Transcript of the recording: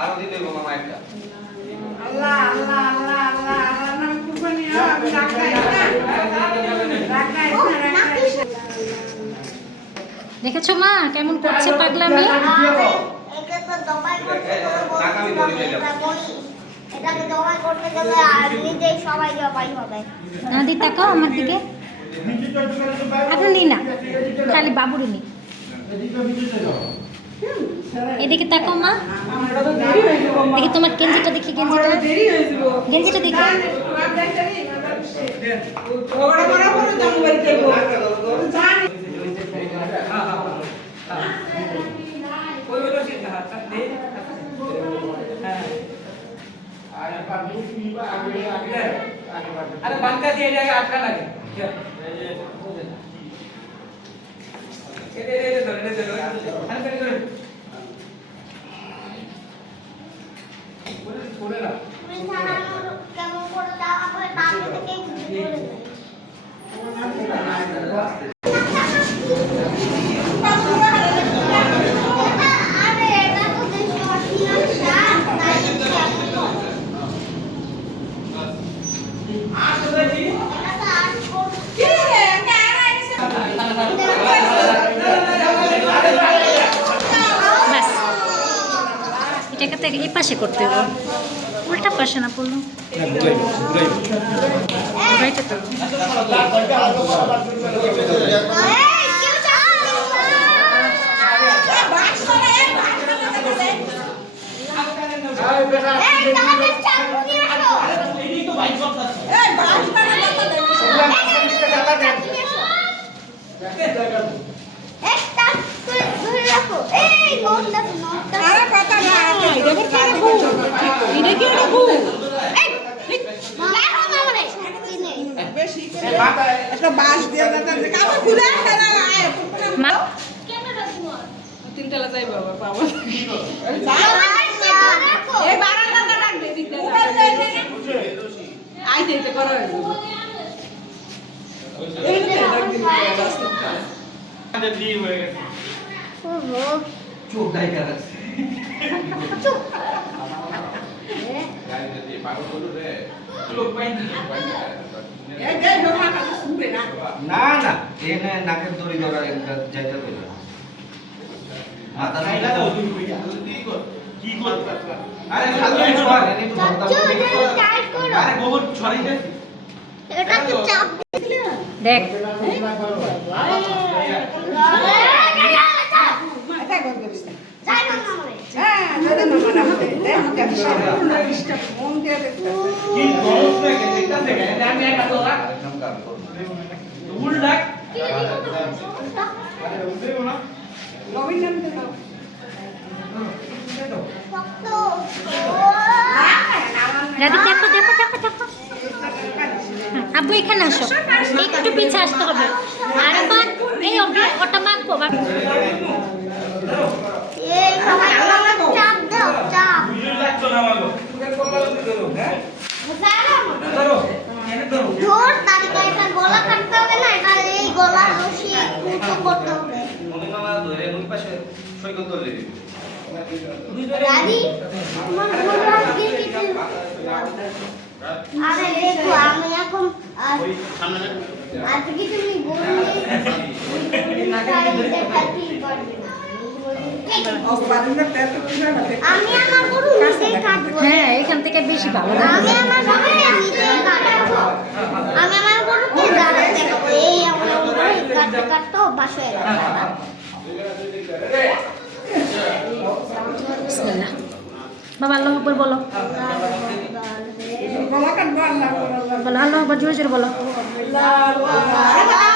আরো দিতে হবে মামা একটা। আল্লাহ আল্লাহ আল্লাহ আল্লাহ আল্লাহ নাম কুরবানি আমি রাখাই না দেখেছো মা কেমন করছে পাগলামি? এটা তো দবাই করতে এটাকে দবাই করতে গেলে আর নিজেই সবাই জবাই হবে। নাদি তাকাও আমার দিকে। আপনার নি না, খালি বাবুর নি। এদিকে তাকাও মা। দেখি তোমার গেঞ্জিটা দেখি, গেঞ্জিটা গেঞ্জিটা দেখি। ঝগড়া করা পরে তো মোবাইল চাইবো জানি अरे बंद कर दिया जाएगा आपका लगे ये दो अरे कर बोले ना তুমি জানানোর কেমন করে দেওয়া হবে তার থেকে করে দেবে। আরে এটা তো দেশ অরিজিনাল শাক তাই এটা তো আর কি রে কারা এসে ব্যাস, এটাকে তো এই পাশে করতে হবে, উল্টা পাশে না পড়লো। ঘুরাইতে তো এই কেউ চাকরি বাস করে এই তাহলে চাকরি আসো এই বাস করে একটা ধরে রাখো এই নোটটা নোটটা আরে কথা না এটা কি রাখু এটা কি রাখু রাখো মামরে চিনে বেশি করে একটা বাস দিয়ে দাদা কাবা খুলে না মা তিনতলা যাই বাবা পাবো রাখো এই বারান্দাটা ডাক দে দিতে আই দিতে করো এই ডাক দিতে ওহো চোখ দাই করে এই দে লোহা কাছে শুবে না না না এনে নাকের দড়ি ধরা একটা যাইতে হবে মাথা সাইডা দাও তুমি কি কর আরে খালি ছড়া এনে তো ধরতা টাইট করো আরে গোবর ছড়াই দে এটা তো চাপ দেখ এটা গদ গদিস যাই না মামরে হ্যাঁ দাদা মামা না দে আমাকে সম্পূর্ণ ডিস্টার্ব মন দিয়ে দেখতে কি গরম থেকে দেখতা থেকে আমি একা তো না একদম কাজ করব উল লাগ কি দিতে সমস্যা আরে দেবো না নবীন নাম দে দাও শক্ত দাদি দেখো দেখো দেখো দেখো। আব্বু এখানে আসো, একটু পিছে আসতে হবে। আর আবার এই ওটা মাখবো এই সবাই চাপ দাও চাপ উল লাগতো না মাগো তুমি করলা দিতে দাও হ্যাঁ ধরো এনে ধরো ধর তারিকা এটা গলা কাটতে হবে না এটা এই গলা রশি কুচো করতে হবে মনি মামা ধরে ওই পাশে সৈকত ধরে দিবি দাদি তোমার গলা দিয়ে দিতে আরে দেখো আমি এখন আজকে তুমি বললে আমি আমার গরু নিজেই কাটবো হ্যাঁ, এখান থেকে বেশি ভালো লাগে। আমি আমার গরু নিজেই কাটবো আমি আমার গরুকে দাঁড়াতে দেখাবো এই আমার গরু কাটতে কাটতে অভ্যাস হয়ে গেছে বিসমিল্লাহ। বাবা আল্লাহু আকবার বলো, গলা কাটবো আল্লাহ বলো আল্লাহু আকবার, জোরে জোরে বলো। আল্লাহ